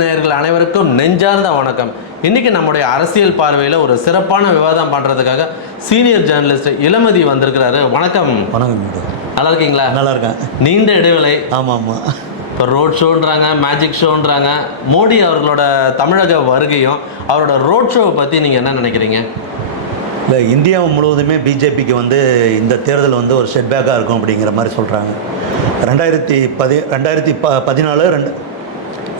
நேயர்கள் அனைவருக்கும் நெஞ்சார்ந்த வணக்கம். இன்னைக்கு நம்முடைய அரசியல் பார்வையில் ஒரு சிறப்பான விவாதம் பண்ணுறதுக்காக சீனியர் ஜேர்னலிஸ்ட் இளமதி வந்திருக்கிறாரு. வணக்கம். வணக்கம் நல்லா இருக்கீங்களா? நல்லா இருக்கேன். நீண்ட இடைவேளை. ஆமாம் ஆமாம் இப்போ ரோட் ஷோன்றாங்க மேஜிக் ஷோன்றாங்க மோடி அவர்களோட தமிழக வருகையும் அவரோட ரோட் ஷோவை பற்றி நீங்கள் என்ன நினைக்கிறீங்க? இல்லை இந்தியா முழுவதுமே பிஜேபிக்கு வந்து இந்த தேர்தல் வந்து ஒரு செட்பேக்காக இருக்கும் அப்படிங்கிற மாதிரி சொல்கிறாங்க ரெண்டாயிரத்தி பதி ரெண்டாயிரத்தி ப பதினாலு ரெண்டு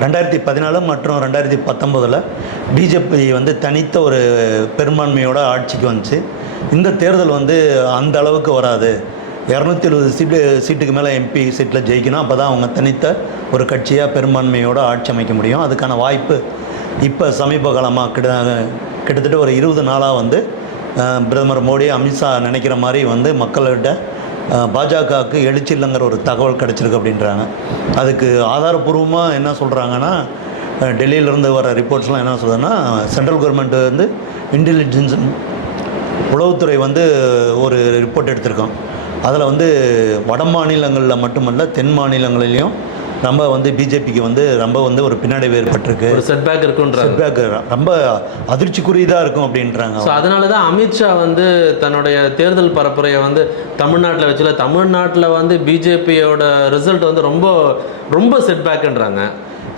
ரெண்டாயிரத்தி பதினாலு மற்றும் ரெண்டாயிரத்தி பத்தொம்போதில் பிஜேபி வந்து தனித்த ஒரு பெரும்பான்மையோட ஆட்சிக்கு வந்துச்சு. இந்த தேர்தல் வந்து அந்த அளவுக்கு வராது. இரநூத்தி எழுபது சீட்டு சீட்டுக்கு மேலே எம்பி சீட்டில் ஜெயிக்கணும். அப்போ தான் அவங்க தனித்த ஒரு கட்சியாக பெரும்பான்மையோட ஆட்சி அமைக்க முடியும். அதுக்கான வாய்ப்பு இப்போ சமீப காலமாக கிட்ட கிட்டத்தட்ட ஒரு இருபது நாளாக வந்து பிரதமர் மோடி அமித்ஷா நினைக்கிற மாதிரி வந்து மக்கள்கிட்ட பாஜகவுக்கு எழுச்சி இல்லைங்கிற ஒரு தகவல் கிடச்சிருக்கு அப்படின்றாங்க. அதுக்கு ஆதாரபூர்வமாக என்ன சொல்கிறாங்கன்னா டெல்லியிலேருந்து வர ரிப்போர்ட்ஸ்லாம் என்ன சொல்கிறதுன்னா சென்ட்ரல் கவர்மெண்ட் வந்து இன்டெலிஜென்ஸ் உளவுத்துறை வந்து ஒரு ரிப்போர்ட் எடுத்திருக்கோம் அதில் வந்து வட மாநிலங்களில் மட்டுமல்ல தென் மாநிலங்களிலையும் நம்ம வந்து பிஜேபிக்கு வந்து ரொம்ப வந்து ஒரு பின்னடைவு ஏற்பட்டிருக்கு ஒரு செட்பேக் இருக்குன்றாங்க. செட்பேக் ரொம்ப அதிர்ச்சிக்குரியதாக இருக்கும் அப்படின்றாங்க ஸோ அதனால தான் அமித்ஷா வந்து தன்னுடைய தேர்தல் பரப்புரையை வந்து தமிழ்நாட்டில் வச்சுல தமிழ்நாட்டில் வந்து பிஜேபியோட ரிசல்ட் வந்து ரொம்ப ரொம்ப செட்பேக்குன்றாங்க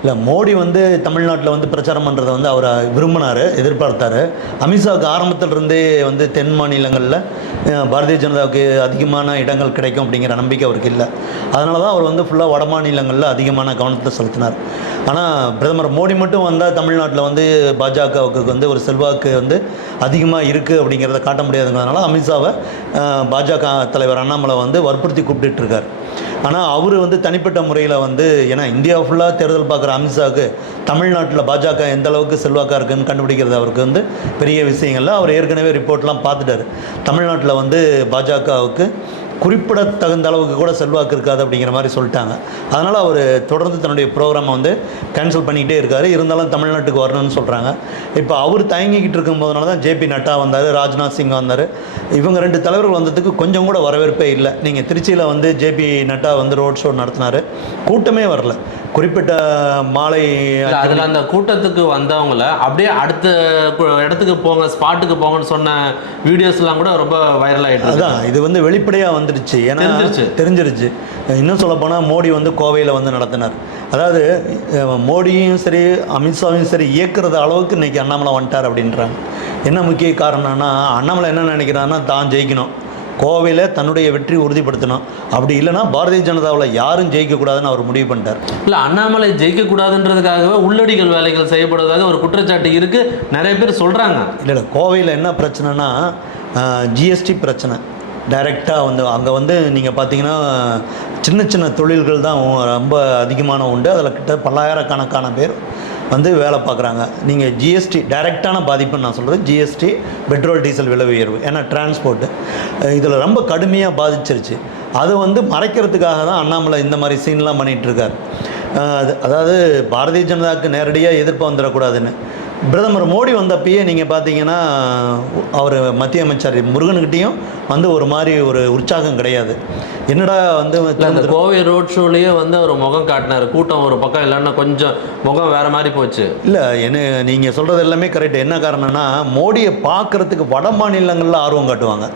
இல்லை மோடி வந்து தமிழ்நாட்டில் வந்து பிரச்சாரம் பண்ணுறதை வந்து அவர் விரும்பினார் எதிர்பார்த்தாரு. அமித்ஷாவுக்கு ஆரம்பத்தில் இருந்தே வந்து தென் மாநிலங்களில் பாரதிய ஜனதாவுக்கு அதிகமான இடங்கள் கிடைக்கும் அப்படிங்கிற நம்பிக்கை அவருக்கு இல்லை. அதனால தான் அவர் வந்து ஃபுல்லாக வட மாநிலங்களில் அதிகமான கவனத்தை செலுத்தினார். ஆனால் பிரதமர் மோடி மட்டும் வந்தால் தமிழ்நாட்டில் வந்து பாஜகவுக்கு வந்து ஒரு செல்வாக்கு வந்து அதிகமாக இருக்குது அப்படிங்கிறத காட்ட முடியாதுங்கிறதுனால அமித்ஷாவை பாஜக தலைவர் அண்ணாமலை வந்து வற்புறுத்தி கூப்பிட்டுருக்கார் ஆனால் அவர் வந்து தனிப்பட்ட முறையில் வந்து ஏன்னா இந்தியா ஃபுல்லாக தேர்தல் பார்க்குற அமித்ஷாவுக்கு தமிழ்நாட்டில் பாஜக எந்த அளவுக்கு செல்வாக்காக இருக்குன்னு கண்டுபிடிக்கிறது அவருக்கு வந்து பெரிய விஷயங்கள்ல அவர் ஏற்கனவே ரிப்போர்ட்லாம் பார்த்துட்டாரு. தமிழ்நாட்டில் வந்து பாஜகவுக்கு குறிப்பிடத்தகுந்த அளவுக்கு கூட செல்வாக்கு இருக்காது அப்படிங்கிற மாதிரி சொல்லிட்டாங்க. அதனால் அவர் தொடர்ந்து தன்னுடைய ப்ரோக்ராமை வந்து கேன்சல் பண்ணிக்கிட்டே இருக்கார். இருந்தாலும் தமிழ்நாட்டுக்கு வரணும்னு சொல்கிறாங்க இப்போ அவர் தயங்கிக்கிட்டு இருக்கும்போதுனால தான் ஜேபி நட்டா வந்தார் ராஜ்நாத் சிங் வந்தார். இவங்க ரெண்டு தலைவர்கள் வந்ததுக்கு கொஞ்சம் கூட வரவேற்பே இல்லை. நீங்கள் திருச்சியில் வந்து ஜேபி நட்டா வந்து ரோட் ஷோ நடத்தினார். கூட்டமே வரல. குறிப்பிட்ட மாலை அதுல அந்த கூட்டத்துக்கு வந்தவங்கள அப்படியே அடுத்த இடத்துக்கு போங்க ஸ்பாட்டுக்கு போங்கன்னு சொன்ன வீடியோஸ்லாம் கூட ரொம்ப வைரல் இருக்கு. அதான் இது வந்து வெளிப்படையாக வந்துடுச்சு ஏன்னா தெரிஞ்சிருச்சு. இன்னும் சொல்லப்போனால் மோடி வந்து கோவையில் வந்து நடத்தினார். அதாவது மோடியும் சரி அமித்ஷாவையும் சரி இயக்குறது அளவுக்கு இன்னைக்கு அண்ணாமலை வந்துட்டார் அப்படின்றாங்க. என்ன முக்கிய காரணம்னா அண்ணாமலை என்ன நினைக்கிறாருன்னா தான் ஜெயிக்கணும். கோவையில் தன்னுடைய வெற்றி உறுதிப்படுத்தணும். அப்படி இல்லைன்னா பாரதிய ஜனதாவில் யாரும் ஜெயிக்கக்கூடாதுன்னு அவர் முடிவு பண்ணிட்டார். இல்ல அண்ணாமலை ஜெயிக்க கூடாதுன்றதுக்காகவே உள்ளடிகள் வேலைகள் செய்யப்படுவதாக ஒரு குற்றச்சாட்டு இருக்கு. நிறைய பேர் சொல்றாங்க. இல்லை இல்லை கோவையில் என்ன பிரச்சனைனா ஜிஎஸ்டி பிரச்சனை. டைரெக்டாக வந்து அங்கே வந்து நீங்கள் பார்த்தீங்கன்னா சின்ன சின்ன தொழில்கள் தான் ரொம்ப அதிகமான உண்டு. அதில் கிட்ட பல்லாயிரக்கணக்கான பேர் வந்து வேலை பார்க்குறாங்க. நீங்கள் ஜிஎஸ்டி டைரெக்டான பாதிப்புன்னு நான் சொல்கிறது ஜிஎஸ்டி பெட்ரோல் டீசல் விலை உயர்வு ஏன்னா டிரான்ஸ்போர்ட்டு இதில் ரொம்ப கடுமையாக பாதிச்சிருச்சு. அது வந்து மறைக்கிறதுக்காக தான் அண்ணாமலை இந்த மாதிரி சீன்லாம் பண்ணிகிட்ருக்கார் அது- அதாவது பாரதிய ஜனதாவுக்கு நேரடியாக எதிர்ப்பு வந்துடக்கூடாதுன்னு. பிரதமர் மோடி வந்தப்பயே நீங்கள் பார்த்தீங்கன்னா அவர் மத்திய அமைச்சர் முருகனுக்கிட்டேயும் வந்து ஒரு மாதிரி ஒரு உற்சாகம் கிடையாது. என்னடா வந்து அந்த கோவை ரோட் ஷோலயே வந்து அவர் முகம் காட்டினாரு. கூட்டம் ஒரு பக்கம் இல்லைன்னா கொஞ்சம் முகம் வேற மாதிரி போச்சு. இல்லை என்ன நீங்கள் சொல்கிறது எல்லாமே கரெக்ட் என்ன காரணம்னா மோடியை பார்க்குறதுக்கு வட மாநிலங்களில் ஆர்வம் காட்டுவாங்க.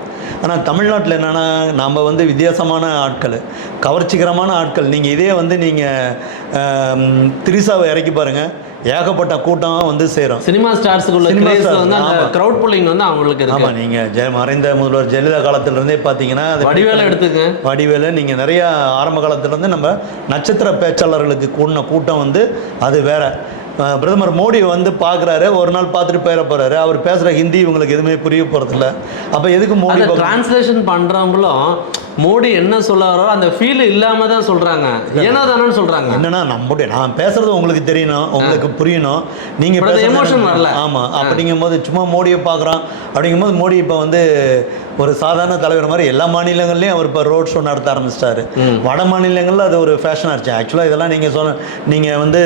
ஆனால் தமிழ்நாட்டில் என்னென்னா நாம் வந்து வித்தியாசமான ஆட்கள் கவர்ச்சிகரமான ஆட்கள். நீங்கள் இதே வந்து நீங்கள் திரிசாவை இறக்கி பாருங்கள் ஏகப்பட்ட கூட்டம் வந்து சேரும். சினிமா ஸ்டார்ஸுக்குள்ள வந்து அந்த ஆமா. கிரவுட் புல்லிங் வந்து அவங்களுக்கு இருக்கு. ஆமாம் நீங்கள் ஜெய மறைந்த முதல்வர் ஜெயலலிதா காலத்திலிருந்தே பார்த்தீங்கன்னா அது வடிவேலை எடுத்துக்க வடிவேலு நீங்கள் நிறையா ஆரம்ப காலத்துலேருந்து நம்ம நட்சத்திர பேச்சாளர்களுக்கு கூடின கூட்டம் வந்து அது வேற. பிரதமர் மோடி வந்து பார்க்குறாரு ஒரு நாள் பார்த்துட்டு போயிட போகிறாரு அவர் பேசுகிற ஹிந்தி இவங்களுக்கு எதுவுமே புரிய போகிறதில்ல அப்போ எதுக்கு மோடி? டிரான்ஸ்லேஷன் பண்றவங்களும் மோடி என்ன சொல்லாரோ அந்த ஃபீல் இல்லாம தான் சொல்றாங்க. ஏனோ தானோன்னு சொல்றாங்க. என்னன்னா நம்முடைய நான் பேசுறது உங்களுக்கு தெரியணும் உங்களுக்கு புரியணும். நீங்க எனக்கு- வரல. ஆமா அப்படிங்கும்போது சும்மா மோடியை பார்க்குறோம் அப்படிங்கும்போது மோடி இப்போ வந்து ஒரு சாதாரண தலைவர் மாதிரி எல்லா மாநிலங்கள்லையும் அவர் இப்போ ரோட் ஷோ நடத்த ஆரம்பிச்சிட்டாரு. வட மாநிலங்களில் அது ஒரு ஃபேஷனாக இருந்துச்சு. ஆக்சுவலாக இதெல்லாம் நீங்கள் சொன்ன நீங்கள் வந்து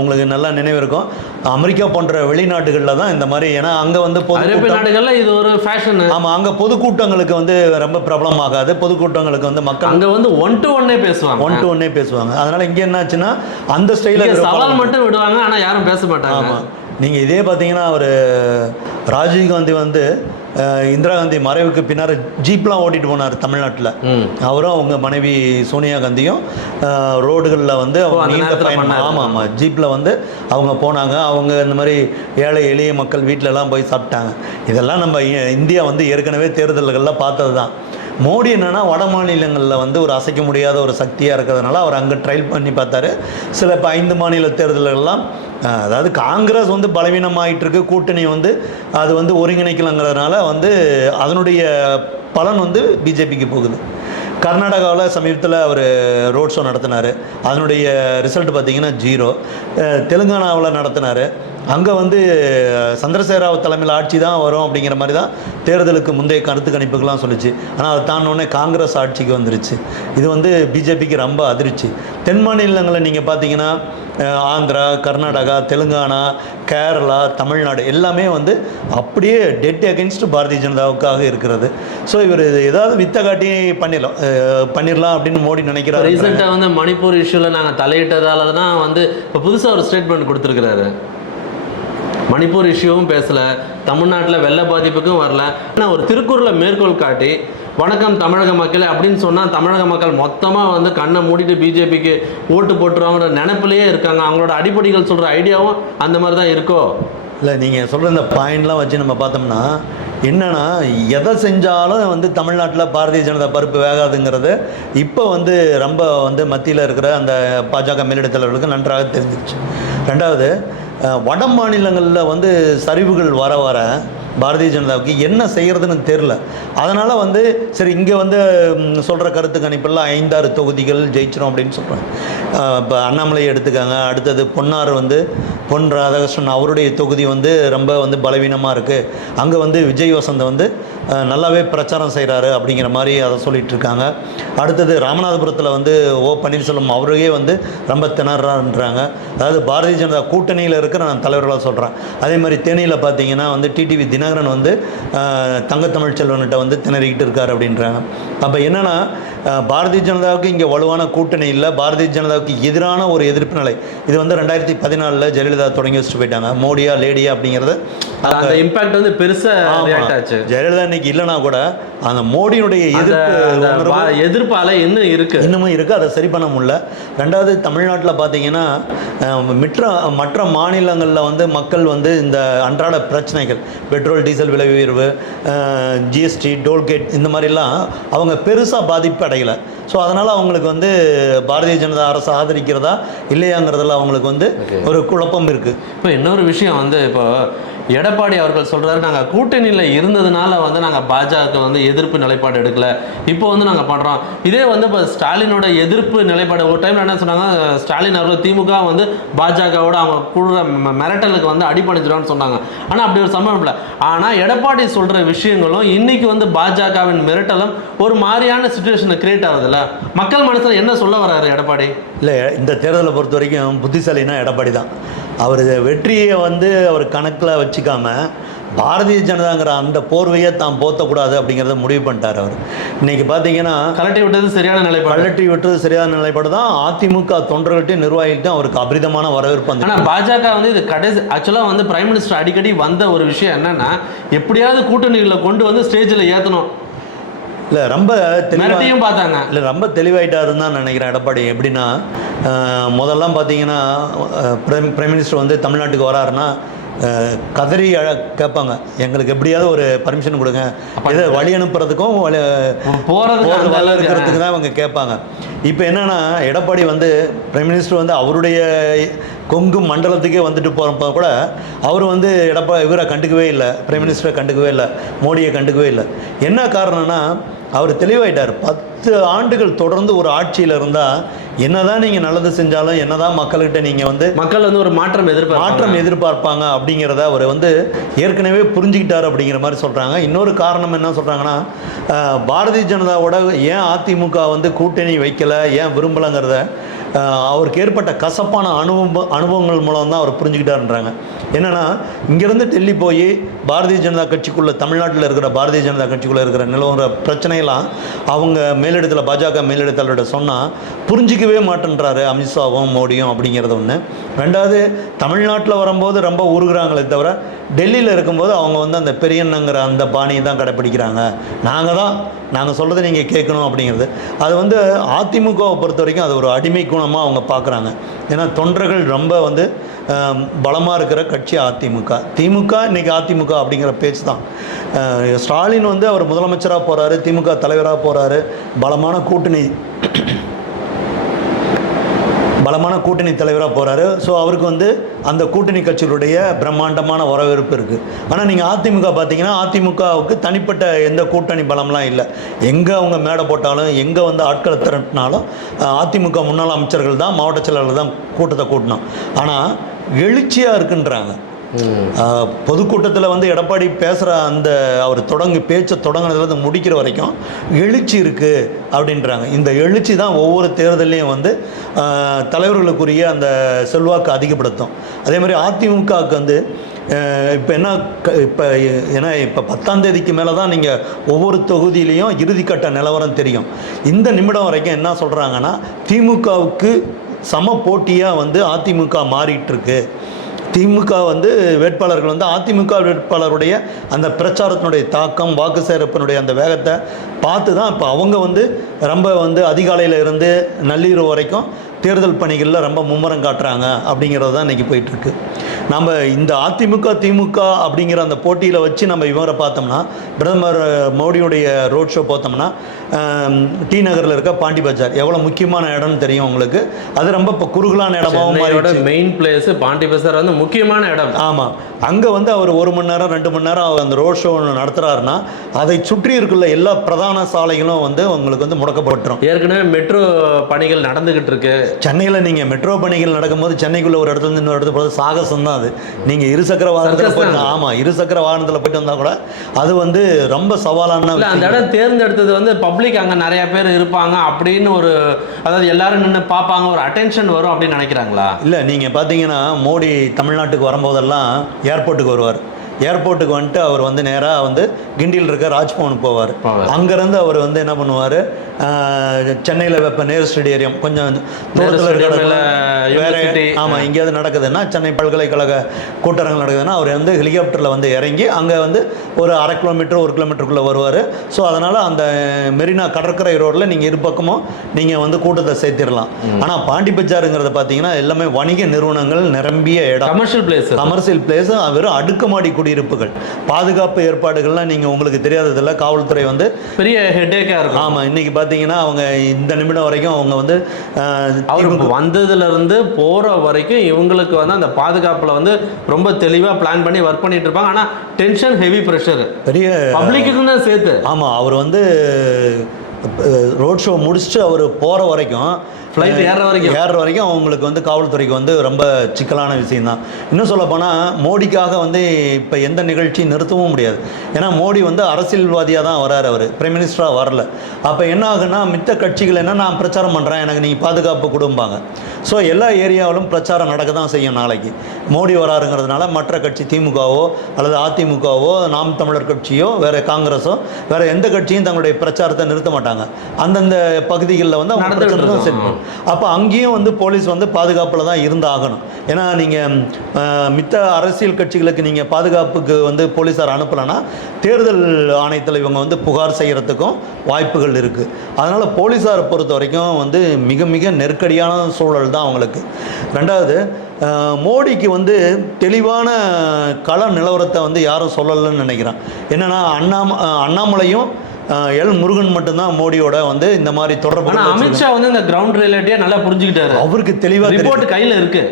உங்களுக்கு நல்லா நினைவு இருக்கும். அமெரிக்கா போன்ற வெளிநாடுகளில் தான் இந்த மாதிரி ஏன்னா அங்கே வந்து பொதுக்கூட்டம் நாடுகள்ல இது ஒரு ஃபேஷன் ஆமாம் அங்கே பொதுக்கூட்டங்களுக்கு வந்து ரொம்ப பிரபலமாகாது. பொதுக்கூட்டங்களுக்கு வந்து மக்கள் அங்க வந்து ஒன் டு ஒன்னே பேசுவாங்க. ஒன் டு ஒன்னே பேசுவாங்க. அதனால இங்கே என்னாச்சுன்னா அந்த ஸ்டைலில் சவால் மட்டும் விடுவாங்க ஆனா யாரும் பேச மாட்டாங்க. ஆமாம் நீங்கள் இதே பார்த்தீங்கன்னா அவர் ராஜீவ்காந்தி வந்து இந்திரா காந்தி மறைவுக்கு பின்னால் ஜீப்லாம் ஓட்டிட்டு போனார் தமிழ்நாட்டில். அவரும் அவங்க மனைவி சோனியா காந்தியும் ரோடுகளில் வந்து அவங்க நீண்ட பயணம். ஆமாம் ஆமாம் ஜீப்பில் வந்து அவங்க போனாங்க அவங்க இந்த மாதிரி ஏழை எளிய மக்கள் வீட்டிலலாம் போய் சாப்பிட்டாங்க இதெல்லாம் நம்ம இந்தியா வந்து ஏற்கனவே தேர்தல்களில் பார்த்தது தான் மோடி என்னென்னா வட மாநிலங்களில் வந்து ஒரு அசைக்க முடியாத ஒரு சக்தியாக இருக்கிறதுனால அவர் அங்கே ட்ரையல் பண்ணி பார்த்தாரு. சில இப்போ ஐந்து மாநில தேர்தல்கள்லாம் அதாவது காங்கிரஸ் வந்து பலவீனமாயிட்டு இருக்கு கூட்டணி வந்து அது வந்து ஒருங்கிணைக்கலங்கிறதுனால வந்து அதனுடைய பலன் வந்து பிஜேபிக்கு போகுது. கர்நாடகாவில் சமீபத்தில் அவர் ரோட் ஷோ நடத்தினார். அதனுடைய ரிசல்ட் பார்த்திங்கன்னா ஜீரோ தெலுங்கானாவில் நடத்தினார். அங்கே வந்து சந்திரசேகராவ் தலைமையில் ஆட்சி தான் வரும் அப்படிங்கிற மாதிரி தான் தேர்தலுக்கு முந்தைய கருத்து கணிப்புகள்லாம் சொல்லிச்சு. ஆனால் அதை உடனே காங்கிரஸ் ஆட்சிக்கு வந்துருச்சு. இது வந்து பிஜேபிக்கு ரொம்ப அதிர்ச்சி. தென் மாநிலங்களில் நீங்கள் பார்த்தீங்கன்னா ஆந்திரா கர்நாடகா தெலுங்கானா கேரளா தமிழ்நாடு எல்லாமே வந்து அப்படியே டெட் அகென்ஸ்ட் பாரதிய ஜனதாவுக்காக இருக்கிறது. ஸோ இவர் ஏதாவது வித்த காட்டி பண்ணிடலாம் பண்ணிடலாம் அப்படின்னு மோடி நினைக்கிறாரு. ரீசெண்டாக வந்து மணிப்பூர் இஷ்யூவில் நாங்கள் தலையிட்டதால தான் வந்து இப்போ புதுசாக ஒரு ஸ்டேட்மெண்ட் கொடுத்துருக்குறாரு. மணிப்பூர் இஷ்யூவும் பேசலை தமிழ்நாட்டில் வெள்ள பாதிப்புக்கும் வரல. ஆனால் ஒரு திருக்குறளை மேற்கோள் காட்டி வணக்கம் தமிழக மக்களே அப்படின்னு சொன்னால் தமிழக மக்கள் மொத்தமாக வந்து கண்ணை மூடிட்டு பிஜேபிக்கு ஓட்டு போட்டுருவாங்கிற நினப்பிலேயே இருக்காங்க. அவங்களோட அடிப்படைகள் சொல்கிற ஐடியாவும் அந்த மாதிரி தான் இருக்கோ? இல்லை நீங்கள் சொல்கிற இந்த பாயிண்ட்லாம் வச்சு நம்ம பார்த்தோம்னா என்னன்னா எதை செஞ்சாலும் வந்து தமிழ்நாட்டில் பாரதிய ஜனதா பருப்பு வேகாதுங்கிறது இப்போ வந்து ரொம்ப வந்து மத்தியில் இருக்கிற அந்த பாஜக மேலிடத் தலைவர்களுக்கு நன்றாக தெரிஞ்சிருச்சு. ரெண்டாவது வட மாநிலங்களில் வந்து சரிவுகள் வர வர பாரதிய ஜனதாவுக்கு என்ன செய்கிறதுன்னு தெரில அதனால் வந்து சரி இங்கே வந்து சொல்கிற கருத்து கணிப்பெல்லாம் ஐந்தாறு தொகுதிகள் ஜெயிச்சிடும் அப்படின்னு சொல்கிறாங்க இப்போ அண்ணாமலையை எடுத்துக்காங்க. அடுத்தது பொன்னார் வந்து பொன் ராதாகிருஷ்ணன் அவருடைய தொகுதி வந்து ரொம்ப வந்து பலவீனமாக இருக்குது அங்கே வந்து விஜய் வசந்த் வந்து நல்லாவே பிரச்சாரம் செய்கிறாரு அப்படிங்கிற மாதிரி அதை சொல்லிகிட்டு இருக்காங்க. அடுத்தது ராமநாதபுரத்தில் வந்து ஓ பன்னீர்செல்வம் அவருக்கே வந்து ரொம்ப திணறான்றாங்க அதாவது பாரதிய ஜனதா கூட்டணியில் இருக்கிற நான் தலைவர்களாக சொல்கிறேன் அதே மாதிரி தேனியில் பார்த்தீங்கன்னா வந்து டிடிவி தினகரன் வந்து தங்கத்தமிழ்ச்செல்வன்கிட்ட வந்து திணறிக்கிட்டு இருக்கார் அப்படின்றாங்க. அப்போ என்னென்னா பாரதிய ஜனதாவுக்கு இங்கே வலுவான கூட்டணி இல்லை. பாரதிய ஜனதாவுக்கு எதிரான ஒரு எதிர்ப்பு நிலை. இது வந்து ரெண்டாயிரத்தி பதினாலில் ஜெயலலிதா தொடங்கி வச்சுட்டு போயிட்டாங்க. மோடியா லேடியா அப்படிங்கிறது அந்த இம்பாக்ட் வந்து பெருசா ஆமா. ரியாக்ட் ஆச்சு. ஜெயலலிதா இன்னைக்கு இல்லைனா கூட அந்த மோடியினுடைய எதிர்ப்பு அந்த உணர்வு வா- எதிர்ப்பு அலை இன்னும் இருக்கு. இன்னமும் இருக்குது அதை சரி பண்ண முடியல. ரெண்டாவது தமிழ்நாட்டில் பார்த்தீங்கன்னா மற்ற மற்ற மாநிலங்களில் வந்து மக்கள் வந்து இந்த அன்றாட பிரச்சனைகள். பெட்ரோல் டீசல் விலை உயர்வு ஜிஎஸ்டி டோல்கேட் இந்த மாதிரிலாம் அவங்க பெருசாக பாதிப்பு அடையலை ஸோ அதனால் அவங்களுக்கு வந்து பாரதிய ஜனதா அரசு ஆதரிக்கிறதா இல்லையாங்கிறதுல அவங்களுக்கு வந்து. ஒரு குழப்பம் இருக்குது இப்போ இன்னொரு விஷயம் வந்து இப்போ எடப்பாடி அவர்கள் சொல்கிறாரு நாங்கள் கூட்டணியில் இருந்ததுனால வந்து நாங்கள் பாஜக வந்து எதிர்ப்பு நிலைப்பாடு எடுக்கல. இப்போ வந்து நாங்கள் பண்ணுறோம் இதே வந்து இப்போ ஸ்டாலினோட எதிர்ப்பு நிலைப்பாடு ஒரு டைமில் என்ன சொன்னாங்க ஸ்டாலின் அவர்கள் திமுக வந்து பாஜகவோட அவங்க கூடுற ம- மிரட்டலுக்கு வந்து அடிபணிஞ்சிடும்னு சொன்னாங்க. ஆனால் அப்படி ஒரு சம்பவம் இல்லை. ஆனால் எடப்பாடி சொல்கிற விஷயங்களும் இன்றைக்கி வந்து பாஜகவின் மிரட்டலும் ஒரு மாதிரியான சுச்சுவேஷனை கிரியேட் ஆகுதுல்ல. மக்கள் மனசில் என்ன சொல்ல வராரு எடப்பாடி? இல்லை இந்த தேர்தலை பொறுத்த வரைக்கும் புத்திசாலினா எடப்பாடி தான். அவர் வெற்றியை வந்து அவர் கணக்கில் வச்சுக்காம பாரதிய ஜனதாங்கிற அந்த போர்வையை தான் போத்தக்கூடாது அப்படிங்கிறத முடிவு பண்ணிட்டார் அவர். இன்னைக்கு பார்த்தீங்கன்னா கலட்டி விட்டது சரியான நிலைப்பாடு. கழட்டி விட்டது சரியான நிலைப்பாடு தான் அதிமுக தொண்டர்கள்ட்டையும் நிர்வாகிகள்ட்டையும் அவருக்கு அபரிதமான வரவேற்பு வந்து பாஜக வந்து இது கடைசி ஆக்சுவலா வந்து பிரைம் மினிஸ்டர் அடிக்கடி வந்த ஒரு விஷயம் என்னன்னா எப்படியாவது கூட்டணிகளை கொண்டு வந்து ஸ்டேஜில் ஏத்தணும். இல்லை ரொம்ப தெளிவாக பார்த்தாங்க. இல்லை ரொம்ப தெளிவாயிட்டாருன்னு தான் நினைக்கிறேன் எடப்பாடி. எப்படின்னா முதல்லாம் பார்த்தீங்கன்னா பிரைம் பிரைம் மினிஸ்டர் வந்து தமிழ்நாட்டுக்கு வராருன்னா கதறி அழ கேட்பாங்க. எங்களுக்கு எப்படியாவது ஒரு பர்மிஷன் கொடுங்க. இதை வழி அனுப்புறதுக்கும் வழி போறதுக்கு போகிறது அளவுக்கு. இருக்கிறதுக்கு தான் அவங்க கேட்பாங்க. இப்போ என்னன்னா எடப்பாடி வந்து பிரைம் மினிஸ்டர் வந்து அவருடைய கொங்கு மண்டலத்துக்கே வந்துட்டு போகிறப்ப கூட அவர் வந்து எடப்பா இவரை கண்டுக்கவே இல்லை பிரைம் மினிஸ்டரை கண்டுக்கவே இல்லை மோடியை கண்டுக்கவே இல்லை. என்ன காரணம்னா அவர் தெளிவாயிட்டார். பத்து ஆண்டுகள் தொடர்ந்து ஒரு ஆட்சியில் இருந்தால் என்னதான் நீங்கள் நல்லது செஞ்சாலும் என்னதான் மக்கள்கிட்ட நீங்கள் வந்து மக்கள் வந்து ஒரு மாற்றம் எதிர்பார்ப்பாங்க. மாற்றம் எதிர்பார்ப்பாங்க அப்படிங்கிறத அவர் வந்து ஏற்கனவே புரிஞ்சுக்கிட்டார் அப்படிங்கிற மாதிரி சொல்கிறாங்க இன்னொரு காரணம் என்ன சொல்கிறாங்கன்னா பாரதிய ஜனதாவோட ஏன் அதிமுக வந்து கூட்டணி வைக்கல ஏன் விரும்பலைங்கிறத அவருக்கு ஏற்பட்ட கசப்பான அனுபவம் அனுபவங்கள் மூலம் தான் அவர் புரிஞ்சுக்கிட்டாருன்றாங்க. என்னென்னா இங்கேருந்து டெல்லி போய் பாரதிய ஜனதா கட்சிக்குள்ளே தமிழ்நாட்டில் இருக்கிற பாரதிய ஜனதா கட்சிக்குள்ளே இருக்கிற நிலவர பிரச்சனையெல்லாம் அவங்க மேலிடத்தில் பாஜக மேலிடத்தாளர்கிட்ட சொன்னால் புரிஞ்சிக்கவே மாட்டேன்றாரு அமித்ஷாவும் மோடியும் அப்படிங்கிறது ஒன்று ரெண்டாவது தமிழ்நாட்டில் வரும்போது ரொம்ப உருகுறாங்களே தவிர டெல்லியில் இருக்கும்போது அவங்க வந்து அந்த பெரியண்ணங்கிற அந்த பாணியை தான் கடைப்பிடிக்கிறாங்க. நாங்கள் தான் நாங்கள் சொல்கிறத நீங்கள் கேட்கணும் அப்படிங்கிறது. அது வந்து அதிமுகவை பொறுத்த வரைக்கும் அது ஒரு அடிமை குணமாக அவங்க பார்க்குறாங்க ஏன்னா தொண்டர்கள் ரொம்ப வந்து பலமாக இருக்கிற கட்சி அதிமுக. திமுக இன்றைக்கி அதிமுக அப்படிங்கிற பேச்சு தான். ஸ்டாலின் வந்து அவர் முதலமைச்சராக போகிறாரு திமுக தலைவராக போகிறாரு பலமான கூட்டணி. பலமான கூட்டணி தலைவராக போகிறாரு ஸோ அவருக்கு வந்து அந்த கூட்டணி கட்சிகளுடைய பிரம்மாண்டமான வரவேற்பு இருக்குது ஆனால் நீங்கள் அதிமுக பார்த்தீங்கன்னா அதிமுகவுக்கு தனிப்பட்ட எந்த கூட்டணி பலம்லாம் இல்லை. எங்கே அவங்க மேடை போட்டாலும் எங்கே வந்து ஆட்களை திரட்டினாலும் அதிமுக முன்னாள் அமைச்சர்கள் தான் மாவட்ட செயலாளர் தான் கூட்டத்தை கூட்டினோம். ஆனால் எழுச்சியாக இருக்குன்றாங்க. பொதுக்கூட்டத்தில் வந்து எடப்பாடி பேசுகிற அந்த அவர் தொடங்கு பேச்சை தொடங்கினதுலேருந்து முடிக்கிற வரைக்கும் எழுச்சி இருக்குது அப்படின்றாங்க. இந்த எழுச்சி தான் ஒவ்வொரு தேர்தலையும் வந்து தலைவர்களுக்குரிய அந்த செல்வாக்கு அதிகப்படுத்தும். அதே மாதிரி அதிமுகவுக்கு வந்து இப்போ என்ன இப்போ ஏன்னா இப்போ பத்தாம் தேதிக்கு மேலே தான் நீங்கள் ஒவ்வொரு தொகுதியிலையும் இறுதிக்கட்ட நிலவரம் தெரியும். இந்த நிமிடம் வரைக்கும் என்ன சொல்கிறாங்கன்னா திமுகவுக்கு சம போட்டியாக வந்து அதிமுக மாறிட்டுருக்கு திமுக வந்து வேட்பாளர்கள் வந்து அதிமுக வேட்பாளருடைய அந்த பிரச்சாரத்தினுடைய தாக்கம் வாக்கு சேரப்பினுடைய அந்த வேகத்தை பார்த்து தான் இப்போ அவங்க வந்து ரொம்ப வந்து அதிகாலையில் இருந்து நள்ளிரவு வரைக்கும் தேர்தல் பணிகளில் ரொம்ப மும்முரம் காட்டுறாங்க அப்படிங்கிறது தான் இன்றைக்கி போயிட்டுருக்கு. நம்ம இந்த அதிமுக திமுக அப்படிங்கிற அந்த போட்டியில் வச்சு நம்ம இவரை பார்த்தோம்னா பிரதமர் மோடியுடைய ரோட் ஷோ பார்த்தோம்னா டி நகரில் இருக்க பாண்டி பஜார். எவ்வளோ முக்கியமான இடம்னு தெரியும் உங்களுக்கு? அது ரொம்ப இப்போ குறுகலான சென்னையோட மாறிடுச்சு. மெயின் பிளேஸ் பாண்டி பசார் வந்து முக்கியமான இடம். ஆமாம் அங்கே வந்து அவர் ஒரு மணி நேரம் ரெண்டு மணி நேரம் அவர் அந்த ரோட் ஷோ ஒன்று நடத்துகிறாருன்னா அதை சுற்றி இருக்குள்ள எல்லா பிரதான சாலைகளும் வந்து உங்களுக்கு வந்து முடக்கப்பட்டுரும். ஏற்கனவே மெட்ரோ பணிகள் நடந்துகிட்டு இருக்கு. சென்னையில் நீங்கள் மெட்ரோ பணிகள் நடக்கும்போது சென்னைக்குள்ளே ஒரு இடத்துல இருந்து இன்னொரு இடத்துக்கு போகிறது சாகசம் தான் அது. நீங்கள் இருசக்கர வாகனத்தில் தான். ஆமாம் இருசக்கர வாகனத்தில் போயிட்டு வந்தால் கூட அது வந்து ரொம்ப சவாலான அந்த. இடம் தேர்ந்தெடுத்தது வந்து பப்ளிக் அங்க நிறைய பேர் இருப்பாங்க அப்படின்னு ஒரு அதாவது எல்லாரும் நின்று பார்ப்பாங்க ஒரு அட்டென்ஷன் வரும் அப்படின்னு நினைக்கிறாங்களா? இல்லை நீங்கள் பார்த்தீங்கன்னா மோடி தமிழ்நாட்டுக்கு வரும்போதெல்லாம் ஏர்போர்ட்டுக்கு வருவார். ஏர்போர்ட்டுக்கு வந்துட்டு அவர் வந்து நேராக வந்து கிண்டியில் இருக்க ராஜ்பவனுக்கு போவார். அங்கேருந்து அவர் வந்து என்ன பண்ணுவார்? சென்னையில் இப்போ நேரு ஸ்டேடியம் கொஞ்சம் தூரத்தில் இருக்கிற வேற university. ஆமாம் எங்கேயாவது நடக்குதுன்னா சென்னை பல்கலைக்கழக கூட்டரங்கள் நடக்குதுன்னா அவர் வந்து ஹெலிகாப்டரில் வந்து இறங்கி அங்கே வந்து ஒரு அரை கிலோமீட்டர் ஒரு கிலோமீட்டருக்குள்ளே வருவார். ஸோ அதனால் அந்த மெரினா கடற்கரை ரோட்டில் நீங்கள் இரு பக்கமும் நீங்கள் வந்து கூட்டத்தை சேர்த்திடலாம். ஆனால் பாண்டி பஜாருங்கிறத பார்த்தீங்கன்னா எல்லாமே வணிக நிறுவனங்கள் நிரம்பிய இடம். கமர்ஷியல் பிளேஸ் கமர்ஷியல் பிளேஸ் வெறும் அடுக்குமாடி குடியிருப்புகள். பாதுகாப்பு ஏற்பாடுகள்லாம் நீங்கள் உங்களுக்கு தெரியாததில்ல காவல்துறை வந்து பெரிய ஹெட்டேக்கா இருக்கும். ஆமாம் இன்னைக்கு பார்த்தீங்கன்னா அவங்க இந்த நிமிடம் வரைக்கும் அவங்க வந்து அஹ், அவர் போற வரைக்கும் இவங்களுக்கு வந்து அந்த பாதுகாப்புல வந்து ரொம்ப தெளிவா பிளான் பண்ணி ஒர்க் பண்ணிட்டு இருப்பாங்க. ஆனா டென்ஷன் ஹெவி ப்ரெஷர் பெரிய பப்ளிக்கு தான் சேர்த்து. ஆமாம் அவர் வந்து ரோட் ஷோ முடிச்சுட்டு அவர் போகிற வரைக்கும் Flight ஏறுற வரைக்கும். ஏறுற வரைக்கும் அவங்களுக்கு வந்து காவல்துறைக்கு வந்து ரொம்ப சிக்கலான விஷயம்தான். இன்னும் சொல்ல போனால் மோடிக்காக வந்து இப்போ எந்த நிகழ்ச்சியும் நிறுத்தவும் முடியாது. ஏன்னா மோடி வந்து அரசியல்வாதியாக தான் வராரு அவர். பிரைம் மினிஸ்டராக வரல. அப்போ என்ன ஆகுன்னா மித்த கட்சிகள் என்ன நான் பிரச்சாரம் பண்ணுறேன் எனக்கு நீங்கள் பாதுகாப்பு கொடும்பாங்க. ஸோ எல்லா ஏரியாவிலும் பிரச்சாரம் நடக்க தான் செய்யும் நாளைக்கு. மோடி வராருங்கிறதுனால மற்ற கட்சி திமுகவோ அல்லது அதிமுகவோ நாம் தமிழர் கட்சியோ வேற காங்கிரஸோ வேற எந்த கட்சியும் தங்களுடைய பிரச்சாரத்தை நிறுத்த மாட்டாங்க. அந்தந்த பகுதிகளில் வந்து அவங்க பண்ணும் அப்போ அங்கேயும் வந்து போலீஸ் வந்து பாதுகாப்பில் தான் இருந்தாகணும். ஏன்னா நீங்கள் மித்த அரசியல் கட்சிகளுக்கு நீங்கள் பாதுகாப்புக்கு வந்து போலீஸார் அனுப்பலைன்னா தேர்தல் ஆணையத்தில் இவங்க வந்து புகார் செய்கிறதுக்கும் வாய்ப்புகள் இருக்குது அதனால் போலீஸாரை பொறுத்த வரைக்கும் வந்து மிக மிக நெருக்கடியான சூழல் தான் அவங்களுக்கு. ரெண்டாவது மோடிக்கு வந்து தெளிவான கள நிலவரத்தை வந்து யாரும் சொல்லலைன்னு நினைக்கிறேன். என்னென்னா அண்ணாம அஹ், அண்ணாமலையும் எல் முருகன் மட்டும்தான் மோடியோட வந்து இந்த மாதிரி தொடர்பு. அமித்ஷா வந்து இந்த கிரவுண்ட் ரிலேட்டியா நல்லா புரிஞ்சுக்கிட்டாரு. அவருக்கு தெளிவாக ரிப்போர்ட் கையில இருக்கு.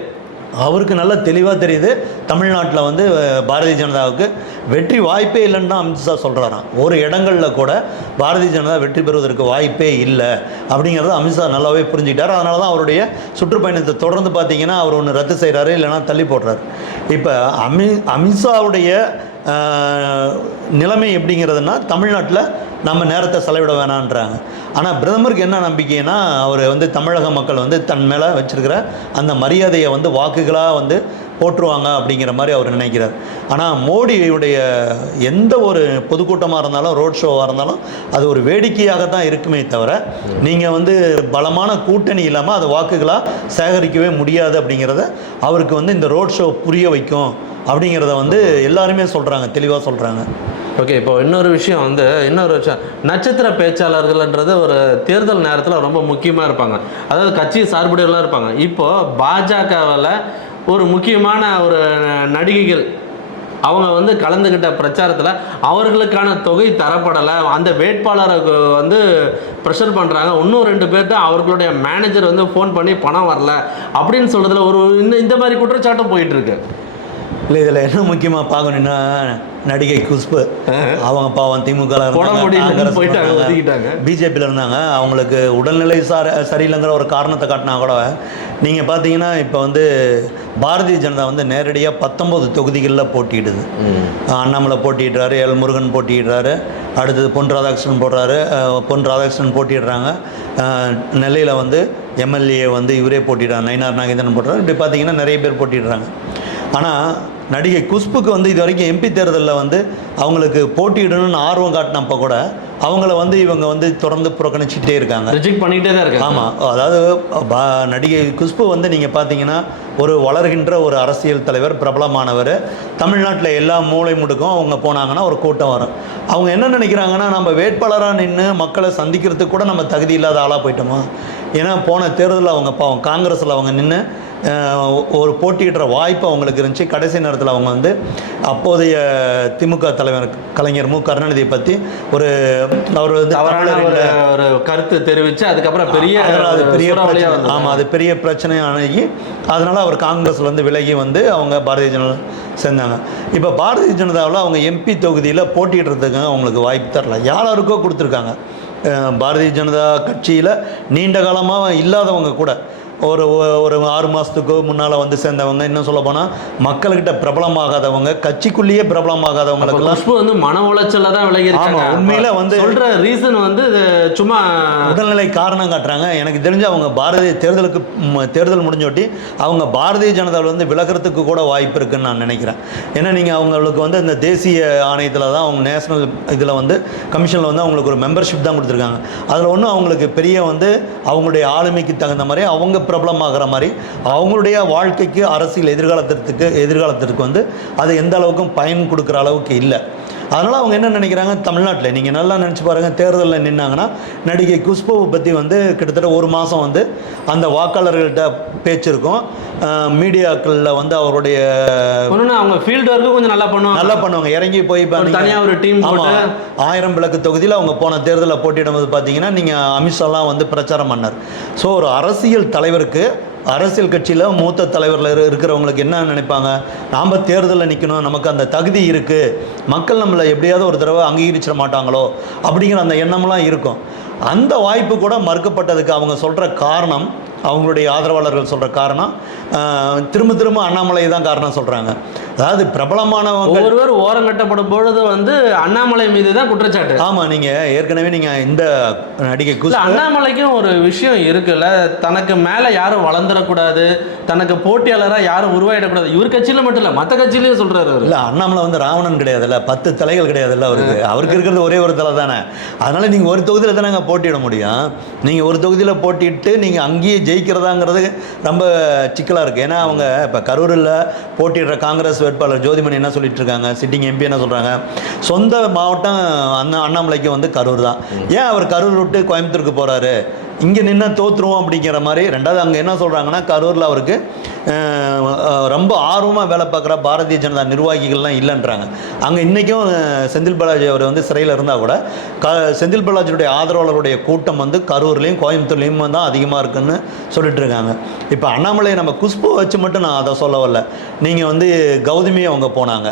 அவருக்கு நல்லா தெளிவாக தெரியுது. தமிழ்நாட்டில் வந்து பாரதிய ஜனதாவுக்கு வெற்றி வாய்ப்பே இல்லைன்னு தான் அமித்ஷா சொல்கிறாராம் ஒரு இடங்களில் கூட பாரதிய ஜனதா வெற்றி பெறுவதற்கு வாய்ப்பே இல்லை அப்படிங்கிறத அமித்ஷா நல்லாவே புரிஞ்சுக்கிட்டார். அதனால தான் அவருடைய சுற்றுப்பயணத்தை தொடர்ந்து பார்த்தீங்கன்னா அவர் ஒன்று ரத்து செய்கிறாரு இல்லைன்னா தள்ளி போடுறாரு. இப்போ அமி அமித்ஷாவுடைய நிலைமை எப்படிங்கிறதுனா தமிழ்நாட்டில் நம்ம நேரத்தை செலவிட வேணான்றாங்க. ஆனால் பிரதமருக்கு என்ன நம்பிக்கைன்னா அவர் வந்து தமிழக மக்கள் வந்து தன் மேலே வச்சுருக்கிற அந்த மரியாதையை வந்து வாக்குகளாக வந்து போற்றுவாங்க அப்படிங்கிற மாதிரி அவர் நினைக்கிறார். ஆனால் மோடியுடைய எந்த ஒரு பொதுக்கூட்டமாக இருந்தாலும் ரோட் ஷோவாக இருந்தாலும் அது ஒரு வேடிக்கையாக தான் இருக்குமே தவிர நீங்கள் வந்து பலமான கூட்டணி இல்லாமல் அது வாக்குகளாக சேகரிக்கவே முடியாது அப்படிங்கிறத அவருக்கு வந்து இந்த ரோட் ஷோ புரிய வைக்கும். அப்படிங்கிறத வந்து எல்லாருமே சொல்கிறாங்க தெளிவாக சொல்கிறாங்க ஓகே இப்போ இன்னொரு விஷயம் வந்து இன்னொரு விஷயம். நட்சத்திர பேச்சாளர்கள்ன்றது ஒரு தேர்தல் நேரத்தில் ரொம்ப முக்கியமாக இருப்பாங்க. அதாவது கட்சி சார்புடையெல்லாம் இருப்பாங்க. இப்போது பாஜகவில் ஒரு முக்கியமான ஒரு நடிகைகள் அவங்க வந்து கலந்துக்கிட்ட பிரச்சாரத்தில் அவர்களுக்கான தொகை தரப்படலை. அந்த வேட்பாளருக்கு வந்து ப்ரெஷர் பண்ணுறாங்க இன்னும் ரெண்டு பேர்ட்ட அவர்களுடைய மேனேஜர் வந்து ஃபோன் பண்ணி பணம் வரல. அப்படின்னு சொல்கிறதுல ஒரு இந்த இந்த மாதிரி குற்றச்சாட்டும் போயிட்டுருக்கு இல்லை இதில் என்ன முக்கியமாக பார்க்கணுன்னா நடிகை குஷ்பு? அவங்க பாவம் திமுக. பிஜேபியில் இருந்தாங்க அவங்களுக்கு உடல்நிலை சார் சரியில்லைங்கிற ஒரு காரணத்தை காட்டினா கூட நீங்கள் பார்த்தீங்கன்னா இப்போ வந்து பாரதிய ஜனதா வந்து நேரடியாக பத்தொம்பது தொகுதிகளில் போட்டியிடுது. அண்ணாமலை போட்டியிடுறாரு எல் முருகன் போட்டியிடுறாரு அடுத்தது பொன் ராதாகிருஷ்ணன் போடுறாரு பொன் ராதாகிருஷ்ணன் போட்டியிடுறாங்க. அஹ், நெல்லையில் வந்து எம்எல்ஏ வந்து இவரே போட்டிடுறாங்க நயினார் நாகேந்திரன் போடுறாரு இப்படி பார்த்தீங்கன்னா நிறைய பேர் போட்டிடுறாங்க ஆனால் நடிகை குஷ்புக்கு வந்து இது வரைக்கும் எம்பி தேர்தலில் வந்து அவங்களுக்கு போட்டியிடணும்னு ஆர்வம் காட்டினப்போ கூட அவங்கள வந்து இவங்க வந்து தொடர்ந்து புறக்கணிச்சிட்டே இருக்காங்க. ரிஜெக்ட் பண்ணிகிட்டே தான் இருக்காங்க. ஆமாம் அதாவது பா- நடிகை குஷ்பு வந்து நீங்கள் பார்த்தீங்கன்னா ஒரு வளர்கின்ற ஒரு அரசியல் தலைவர் பிரபலமானவர். தமிழ்நாட்டில் எல்லா மூலை முடுக்கும். அவங்க போனாங்கன்னா ஒரு கூட்டம் வரும். அவங்க என்ன நினைக்கிறாங்கன்னா நம்ம வேட்பாளராக நின்று மக்களை சந்திக்கிறதுக்கு கூட நம்ம தகுதி இல்லாத ஆளாக போயிட்டோமா? ஏன்னா போன தேர்தலில் அவங்க பாவம் காங்கிரஸில் அவங்க நின்று ஒரு போட்டியிடுற வாய்ப்பு அவங்களுக்கு இருந்துச்சு. கடைசி நேரத்தில் அவங்க வந்து அப்போதைய திமுக தலைவர் கலைஞர் மு. கருணாநிதியை பற்றி ஒரு அவர் வந்து ஒரு கருத்து தெரிவிச்சு அதுக்கப்புறம் பெரிய அது பெரிய. ஆமாம் அது பெரிய பிரச்சனையை அணுகி அதனால அவர் காங்கிரஸ்ல இருந்து விலகி வந்து அவங்க பாரதிய ஜனதா சேர்ந்தாங்க. இப்போ பாரதிய ஜனதாவில் அவங்க எம்பி தொகுதியில் போட்டியிடுறதுக்கு அவங்களுக்கு வாய்ப்பு தரல. யாராருக்கோ கொடுத்துருக்காங்க. பாரதிய ஜனதா கட்சியில் நீண்ட காலமாக இல்லாதவங்க கூட. ஒரு ஒரு ஆறு மாதத்துக்கு முன்னால் வந்து சேர்ந்தவங்க இன்னும் சொல்ல போனால் மக்கள்கிட்ட பிரபலமாகாதவங்க கட்சிக்குள்ளேயே அப்ப பிரபலமாகாதவங்களுக்கெல்லாம் குஷ்பு வந்து மன உளைச்சல்ல தான் விலகி உண்மையில வந்து- சொல்ற ரீசன் வந்து சும்மா உடல்நிலை காரணம் காட்டுறாங்க. எனக்கு தெரிஞ்சு அவங்க பாரதிய தேர்தலுக்கு தேர்தல் முடிஞ்சோட்டி அவங்க பாரதிய ஜனதாவில் வந்து விலகிறதுக்கு கூட வாய்ப்பு இருக்குன்னு நான் நினைக்கிறேன். ஏன்னா நீங்கள் அவங்களுக்கு வந்து இந்த தேசிய ஆணையத்தில் தான் அவங்க நேஷனல் இதில் வந்து கமிஷனில் வந்து அவங்களுக்கு ஒரு மெம்பர்ஷிப் தான் கொடுத்துருக்காங்க. அதில் ஒன்றும் அவங்களுக்கு பெரிய வந்து அவங்களுடைய ஆளுமைக்கு தகுந்த மாதிரி அவங்க பிரபலமாகிற மாதிரி அவங்களுடைய வாழ்க்கைக்கு அரசியல் எதிர்காலத்திற்கு எதிர்காலத்திற்கு வந்து அது எந்த அளவுக்கும் பயன் கொடுக்குற அளவுக்கு இல்லை. அதனால் அவங்க என்ன நினைக்கிறாங்க? தமிழ்நாட்டில். நீங்கள் நல்லா நினச்சி பாருங்கள் தேர்தலில் நின்னாங்கன்னா நடிகை குஷ்புவை பற்றி வந்து கிட்டத்தட்ட ஒரு மாதம் வந்து அந்த வாக்காளர்கள்ட்ட பேச்சு இருக்கும். மீடியாக்களில் வந்து அவருடைய அவங்க ஃபீல்டு ஒர்க்கு கொஞ்சம் நல்லா பண்ணுவாங்க. நல்லா பண்ணுவாங்க. இறங்கி போய் இப்ப ஒரு போட்டு- ஆயிரம் விளக்கு தொகுதியில் அவங்க போன தேர்தலில் போட்டியிடும்போது பார்த்தீங்கன்னா நீங்கள் அமித்ஷாலாம் வந்து பிரச்சாரம் பண்ணார். ஸோ ஒரு அரசியல் தலைவருக்கு அரசியல் கட்சியில் மூத்த தலைவரில் இருக்கிறவங்களுக்கு என்ன நினைப்பாங்க? நாம் தேர்தலில் நிற்கணும் நமக்கு அந்த தகுதி இருக்குது மக்கள் நம்மளை எப்படியாவது ஒரு தடவை அங்கீகரிச்சிட மாட்டாங்களோ? அப்படிங்கிற அந்த எண்ணம்லாம் இருக்கும். அந்த வாய்ப்பு கூட மறுக்கப்பட்டதுக்கு அவங்க சொல்கிற காரணம் அவங்களுடைய ஆதரவாளர்கள் சொல்கிற காரணம் திரும்ப திரும்ப அண்ணாமலை தான் காரணம் சொல்கிறாங்க அதாவது பிரபலமானவங்க ஒவ்வொருவர் ஓரம் கட்டப்படும் பொழுது வந்து அண்ணாமலை மீது தான் குற்றச்சாட்டு. ஆமாம் நீங்கள் ஏற்கனவே நீங்கள் இந்த நடிகை அண்ணாமலைக்கும் ஒரு விஷயம் இருக்குல்ல. தனக்கு மேல யாரும் வளர்ந்துடக்கூடாது தனக்கு போட்டியாளரா யாரும் உருவாயிடக்கூடாது. இவர் கட்சியில மட்டும் இல்ல மத்த கட்சியிலயும் சொல்றாரு அவரு. இல்லை அண்ணாமலை வந்து ராவணன் கிடையாதுல்ல பத்து தலைகள் கிடையாதுல்ல அவருக்கு. அவருக்கு இருக்கிறது ஒரே ஒரு தலை தானே. அதனால் நீங்கள் ஒரு தொகுதியில் தானே அங்கே போட்டியிட முடியும். நீங்கள் ஒரு தொகுதியில் போட்டியிட்டு நீங்கள் அங்கேயே ஜெயிக்கிறதாங்கிறது ரொம்ப சிக்கலாக இருக்குது ஏன்னா அவங்க இப்போ கரூரில் போட்டியிடுற காங்கிரஸ் வேட்பாளர் ஜோதிமணி என்ன சொல்லிட்டு இருக்காங்க சிட்டிங் எம்பி என்ன சொல்கிறாங்க சொந்த மாவட்டம் அண்ணா அண்ணாமலைக்கு வந்து கரூர் தான். ஏன் அவர் கரூர் விட்டு கோயம்புத்தூருக்கு போகிறாரு இங்கே நின்று தோற்றுருவோம் அப்படிங்கிற மாதிரி. ரெண்டாவது அங்கே என்ன சொல்கிறாங்கன்னா கரூரில் அவருக்கு ரொம்ப ஆர்வமாக வேலை பார்க்குற பாரதிய ஜனதா நிர்வாகிகள்லாம் இல்லைன்றாங்க. அங்கே இன்றைக்கும் செந்தில் பாலாஜி அவர் வந்து சிறையில் இருந்தால் கூட க செந்தில் பாலாஜியுடைய ஆதரவாளருடைய கூட்டம் வந்து கரூர்லேயும் கோயம்புத்தூர்லேயும் தான் அதிகமாக இருக்குன்னு சொல்லிட்டு இருக்காங்க இப்போ அண்ணாமலை நம்ம குஷ்பு வச்சு மட்டும் நான் அதை சொல்ல வரல நீங்கள் வந்து கௌதமி அவங்க போனாங்க.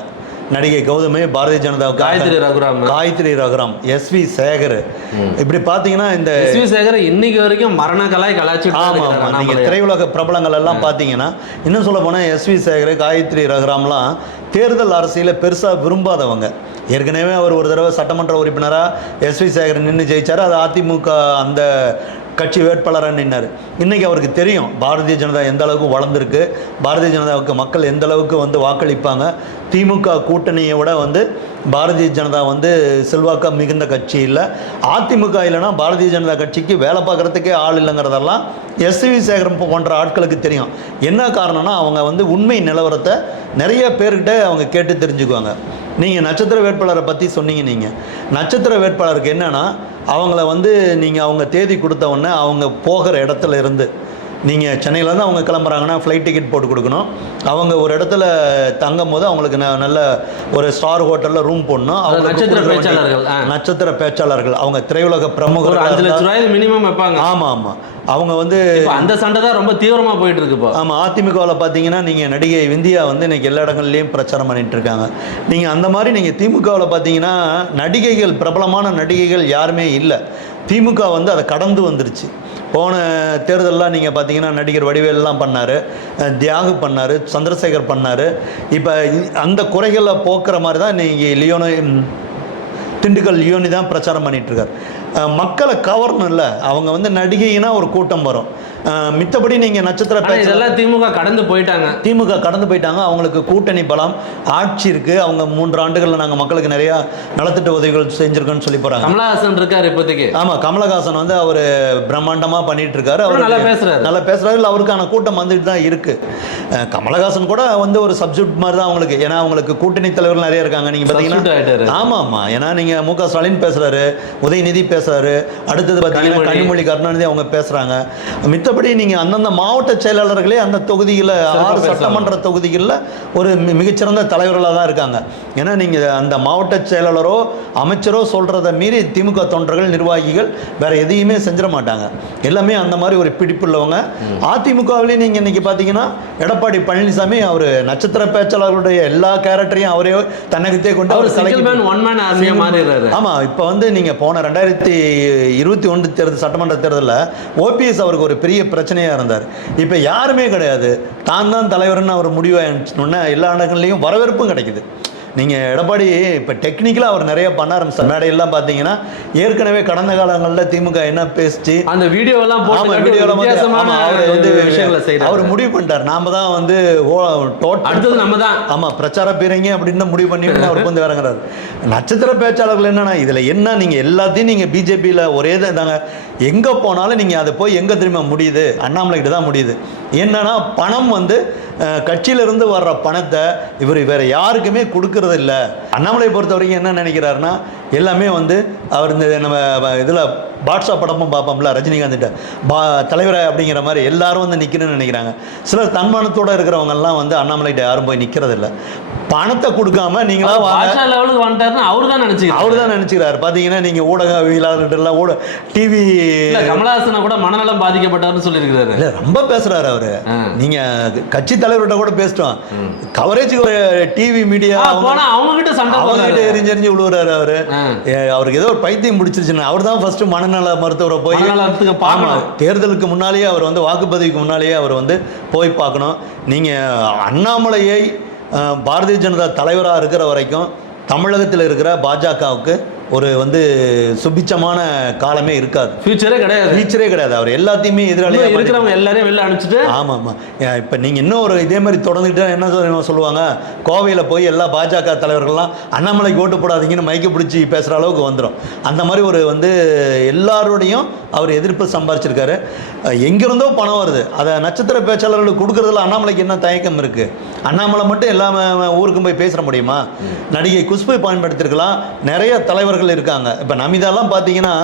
நடிகை கௌதமி பாரதிய ஜனதாவுக்கு Gayathri Raghuram. Gayathri Raghuram S V Sekar. இப்படி பார்த்தீங்கன்னா இந்த எஸ் வி சேகர் இன்னைக்கு வரைக்கும் மரண கலாய் கலாச்சிட்டு தான் ஆமாம் ஆமாம் நீங்கள். திரையுலக பிரபலங்கள் எல்லாம் பார்த்தீங்கன்னா இன்னும் சொல்ல போனால் எஸ்வி சேகர் காயத்ரி ரகுராம்லாம் தேர்தல் அரசியலை பெருசாக விரும்பாதவங்க. ஏற்கனவே அவர் ஒரு தடவை சட்டமன்ற உறுப்பினராக எஸ்வி சேகர் நின்று ஜெயிச்சார். அது அதிமுக அந்த கட்சி வேட்பாளராக நின்னார். இன்றைக்கி அவருக்கு தெரியும் பாரதிய ஜனதா எந்த அளவுக்கு வளர்ந்துருக்கு பாரதிய ஜனதாவுக்கு மக்கள் எந்த அளவுக்கு வந்து வாக்களிப்பாங்க. திமுக கூட்டணியை விட வந்து பாரதிய ஜனதா வந்து செல்வாக்கா மிகுந்த கட்சி இல்லை. அதிமுக இல்லைன்னா பாரதிய ஜனதா கட்சிக்கு வேலை பார்க்குறதுக்கே ஆள் இல்லைங்கிறதெல்லாம் எஸ்வி சேகரம் போன்ற ஆட்களுக்கு தெரியும். என்ன காரணம்னா அவங்க வந்து உண்மை நிலவரத்தை நிறைய பேர்கிட்ட அவங்க கேட்டு தெரிஞ்சுக்குவாங்க. நீங்கள் நட்சத்திர வேட்பாளரை பற்றி சொன்னீங்க நீங்கள் நட்சத்திர வேட்பாளருக்கு என்னென்னா அவங்கள வந்து நீங்கள் அவங்க தேதி கொடுத்த உடனே அவங்க போகிற இடத்துல இருந்து நீங்கள் சென்னையிலேருந்து அவங்க கிளம்புறாங்கன்னா ஃப்ளைட் டிக்கெட் போட்டு கொடுக்கணும். அவங்க ஒரு இடத்துல தங்கும் போது அவங்களுக்கு ந- நல்ல ஒரு ஸ்டார் ஹோட்டலில் ரூம் போடணும். அவங்களுக்கு நட்சத்திர பேச்சாளர்கள். நட்சத்திர பேச்சாளர்கள். அவங்க திரையுலக ஒரு பிரமுகர்கள் அஞ்சு லட்ச ரூபாய் மினிமம் வைப்பாங்க. ஆமாம் ஆமாம் அவங்க வந்து அந்த சண்டை தான் ரொம்ப தீவிரமா போயிட்டு இருக்கு இப்போ. ஆமாம் அதிமுகவில் பார்த்தீங்கன்னா நீங்கள் நடிகை விந்தியா வந்து இன்னைக்கு எல்லா இடங்கள்லையும் பிரச்சாரம் பண்ணிட்டு இருக்காங்க. நீங்கள் அந்த மாதிரி நீங்கள் திமுகவில் பார்த்தீங்கன்னா நடிகைகள் பிரபலமான நடிகைகள் யாருமே இல்லை. திமுக வந்து அதை கடந்து வந்துருச்சு. போன தேர்தலெலாம் நீங்கள் பார்த்தீங்கன்னா நடிகர் வடிவேல்லாம் பண்ணார் தியாகு பண்ணார் சந்திரசேகர் பண்ணார். இப்போ அந்த குறைகளை போக்குற மாதிரி தான் நீங்கள் லியோனோ திண்டுக்கல் லியோனி தான் பிரச்சாரம் பண்ணிகிட்ருக்கார் மக்களை கவரணும்ல அவங்க வந்து நடிகைனா ஒரு கூட்டம் வரும். மித்தபடி நீங்கள் நட்சத்திர இதெல்லாம் திமுக கடந்து போயிட்டாங்க. திமுக கடந்து போயிட்டாங்க. அவங்களுக்கு கூட்டணி பலம் ஆட்சி இருக்கு. அவங்க மூன்று ஆண்டுகளில் நாங்கள் மக்களுக்கு நிறையா நலத்திட்ட உதவிகள் செஞ்சிருக்கோன்னு சொல்லி போறாங்க. கமலஹாசன் இருக்காரு இப்போதைக்கு. ஆமா கமலஹாசன் வந்து அவர் பிரம்மாண்டமா பண்ணிட்டு இருக்காரு. அவர் நல்லா பேசுறாரு. நல்லா பேசுறாரு. இல்ல அவருக்கான கூட்டம் வந்துட்டு தான் இருக்கு. கமலஹாசன் கூட வந்து ஒரு சப்ஜெக்ட் மாதிரி தான் அவங்களுக்கு. ஏன்னா அவங்களுக்கு கூட்டணி தலைவர்கள் நிறைய இருக்காங்க. நீங்க ஆயிட்டாரு. ஆமா ஆமா ஏன்னா நீங்க மு க ஸ்டாலின் பேசுறாரு. உதயநிதி பேசுறாரு. அடுத்தது பாத்தீங்கன்னா கனிமொழி. கருணாநிதி அவங்க பேசுறாங்க. மித்தபடி நீங்க அந்தந்த மாவட்ட செயலாளர்களே அந்த தொகுதியில் ஆறு. சட்டமன்ற தொகுதிகளில் ஒரு மிகச்சிறந்த தலைவர்களாக தான் இருக்காங்க. ஏன்னா நீங்கள் அந்த மாவட்ட செயலாளரோ அமைச்சரோ சொல்கிறத மீறி திமுக தொண்டர்கள் நிர்வாகிகள் வேற எதையுமே செஞ்சிட மாட்டாங்க. எல்லாமே அந்த மாதிரி ஒரு பிடிப்புள்ளவங்க அதிமுகவிலையும் நீங்கள் இன்னைக்கு பார்த்தீங்கன்னா எடப்பாடி பழனிசாமி அவர் நட்சத்திர பேச்சாளர்களுடைய எல்லா கேரக்டரையும் அவரே தன்னகத்தே கொண்டு அவர் அவர் சிங்கிள் தலைக்கு மேன் ஒன் மேன் ஆர்மியா மாறிடுறாரு. ஆமா இப்போ வந்து நீங்க போன ரெண்டாயிரத்தி இருபத்தி ஒன்று தேர்தல் சட்டமன்ற தேர்தலில் ஓபிஎஸ் அவருக்கு ஒரு பெரிய பிரச்சனையாக இருந்தார். இப்போ யாருமே கிடையாது. தான் தான் தலைவர்னு அவர் முடிவாயிடுச்சுன்னு எல்லா இடங்கள்லையும் வரவேற்பும் கிடைக்குது. நீங்கள் எடப்பாடி இப்போ டெக்னிக்கலாக அவர் நிறைய பண்ண ஆரம்பிச்சார். மேடையெல்லாம் பார்த்தீங்கன்னா ஏற்கனவே கடந்த காலங்களில் திமுக என்ன பேசிச்சு? அந்த வீடியோ எல்லாம் போட்டு ஆமா, காட்டி வீடியோல வந்து- வித்தியாசமான ஆமா, அவரு வந்து விஷயங்களை செய்யறாரு அவர் முடிவு பண்ணிட்டார். நாம தான் வந்து அடுத்தது நம்ம தான். ஆமா பிரச்சார பீரங்கி அப்படின்னு முடிவு பண்ணிட்டு அவர் வந்து இறங்குறாரு. நட்சத்திர பேச்சாளர்கள் என்னன்னா இதுல என்ன நீங்க எல்லாத்தையும் நீங்க பிஜேபியில ஒரே தான் தாங்க எங்க போனாலும் நீங்க அதை போய் எங்க திரும்ப முடியுது? அண்ணாமலை கிட்ட தான் முடியுது. என்னன்னா பணம் வந்து கட்சியிலிருந்து வர்ற பணத்தை இவர் வேற யாருக்குமே கொடுக்கறதில்ல. அண்ணாமலை பொறுத்த வரைக்கும் என்ன நினைக்கிறாருன்னா எல்லாமே வந்து அவர் இந்த நம்ம இதில் பாட்ஷா படமும் பார்ப்போம்ல ரஜினிகாந்த் பா தலைவரை அப்படிங்கிற மாதிரி எல்லாரும் வந்து நிற்கணும்னு நினைக்கிறாங்க. சிலர் தன்மானத்தோட இருக்கிறவங்கெல்லாம் வந்து அண்ணாமலைகிட்ட யாரும் போய் நிற்கிறது இல்ல பணத்தை கொடுக்காம நீங்களா லெவலுக்கு வந்துட்டாருன்னு அவரு தான் நினைச்சுக்கிறாரு. அவர் தான் நினச்சிக்கிறாரு. பார்த்தீங்கன்னா நீங்கள் ஊடகவியலாளர்கள்லாம் ஊட டிவி கமலஹாசனை கூட மனநலம் பாதிக்கப்பட்டாருன்னு சொல்லியிருக்கிறாரு. இல்லை ரொம்ப பேசுறாரு அவரு. ஆ. நீங்க கட்சி தலைவர்கிட்ட கூட பேசிட்டோம். கவரேஜுக்கு ஒரு டிவி மீடியா அவங்க கிட்ட சண்டை அவங்க போடுறாரு. எரிஞ்சு எரிஞ்சு விழுவுறாரு அவரு அவருக்கு ஏதோ ஒரு பைத்தியம் பிடிச்சிருச்சுன்னு. அவர் தான் ஃபர்ஸ்ட் மனநல மருத்துவரை போய் பார்க்கணும். தேர்தலுக்கு முன்னாலேயே அவர் வந்து வாக்குப்பதிவுக்கு முன்னாலேயே அவர் வந்து போய் பார்க்கணும். நீங்க அண்ணாமலையை பாரதிய ஜனதா தலைவராக இருக்கிற வரைக்கும் தமிழகத்தில் இருக்கிற பாஜகவுக்கு ஒரு வந்து சுபிச்சமான காலமே இருக்காது. ஃபியூச்சரே கிடையாது. டீச்சரே கிடையாது. அவர் எல்லாத்தையுமே எதிராளியாக இருக்கிறவங்க எல்லாரையும் வெளில அனுப்பிச்சிட்டு ஆமாம் ஆமாம் இப்போ நீங்கள் இன்னும் ஒரு இதே மாதிரி தொடர்ந்துக்கிட்டா என்ன சொல்லுவாங்க? கோவையில் போய் எல்லா பாஜக தலைவர்கள்லாம் அண்ணாமலைக்கு ஓட்டு போடாதீங்கன்னு மைக்க பிடிச்சி பேசுகிற அளவுக்கு வந்துடும் அந்த மாதிரி ஒரு வந்து எல்லாரோடையும் அவர் எதிர்ப்பு சம்பாரிச்சிருக்காரு. எங்கிருந்தோ பணம் வருது. அதை நட்சத்திர பேச்சாளர்களுக்கு கொடுக்கறதுல அண்ணாமலைக்கு என்ன தயக்கம் இருக்குது அண்ணாமலை மட்டும் எல்லா ஊருக்கும் போய் பேச முடியுமா? நடிகை குஷ்பை பயன்படுத்தியிருக்கலாம் நிறைய தலைவர்கள் உறுப்பினர்கள் இருக்காங்க. இப்போ நமிதாலாம் பார்த்தீங்கன்னா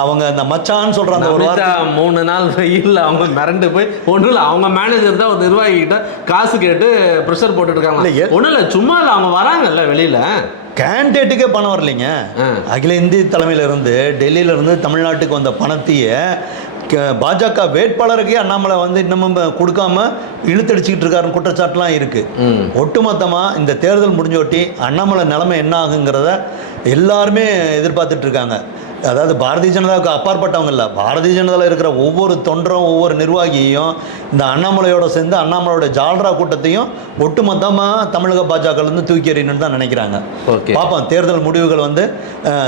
அவங்க அந்த மச்சான்னு சொல்கிற அந்த ஒரு வார்த்தை. மூணு நாள் வெயில் அவங்க மிரண்டு போய் ஒன்றும் இல்லை அவங்க மேனேஜர் தான் ஒரு நிர்வாகி கிட்ட காசு கேட்டு ப்ரெஷர் போட்டுட்டு இருக்காங்க. ஒன்றும் இல்லை சும்மா இல்லை அவங்க வராங்கல்ல வெளியில. கேண்டேட்டுக்கே பணம் வரலைங்க. அகில இந்திய தலைமையில இருந்து டெல்லியில இருந்து தமிழ்நாட்டுக்கு வந்த பணத்தையே பாஜக வேட்பாளருக்கே அண்ணாமலை வந்து இன்னமும் கொடுக்காம இழுத்தடிச்சுக்கிட்டு இருக்காருன்னு குற்றச்சாட்டுலாம் இருக்கு. ம். ஒட்டுமொத்தமாக இந்த தேர்தல் முடிஞ்சோட்டி அண்ணாமலை நிலைமை என்ன ஆகுங்கிறத எல்லாருமே எதிர்பார்த்துட்டு இருக்காங்க அதாவது பாரதிய ஜனதாவுக்கு அப்பாற்பட்டவங்க இல்லை. பாரதிய ஜனதாவில் இருக்கிற ஒவ்வொரு தொண்டரும் ஒவ்வொரு நிர்வாகியையும் இந்த அண்ணாமலையோட சேர்ந்து அண்ணாமலையோட ஜால்ரா கூட்டத்தையும் ஒட்டுமொத்தமாக தமிழக பாஜகலேருந்து தூக்கி எறியணும்னு தான் நினைக்கிறாங்க. ஓகே. பார்ப்போம் தேர்தல் முடிவுகள் வந்து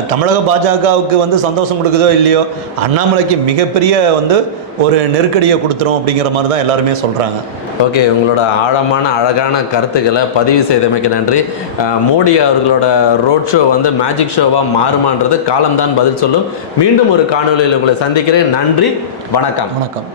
தமிழக பாஜகவுக்கு வந்து சந்தோஷம் கொடுக்குதோ இல்லையோ அண்ணாமலைக்கு மிகப்பெரிய வந்து ஒரு நெருக்கடியை கொடுத்துரும் அப்படிங்கிற மாதிரி தான் எல்லாருமே சொல்கிறாங்க ஓகே உங்களோட ஆழமான அழகான கருத்துக்களை பதிவு செய்தமைக்கு நன்றி. மோடி அவர்களோட ரோட் ஷோ வந்து மேஜிக் ஷோவாக மாறுமான்றது காலம்தான் பதில் சொல்லும். மீண்டும் ஒரு காணொளியில் உங்களை சந்திக்கிறேன். நன்றி வணக்கம். வணக்கம்.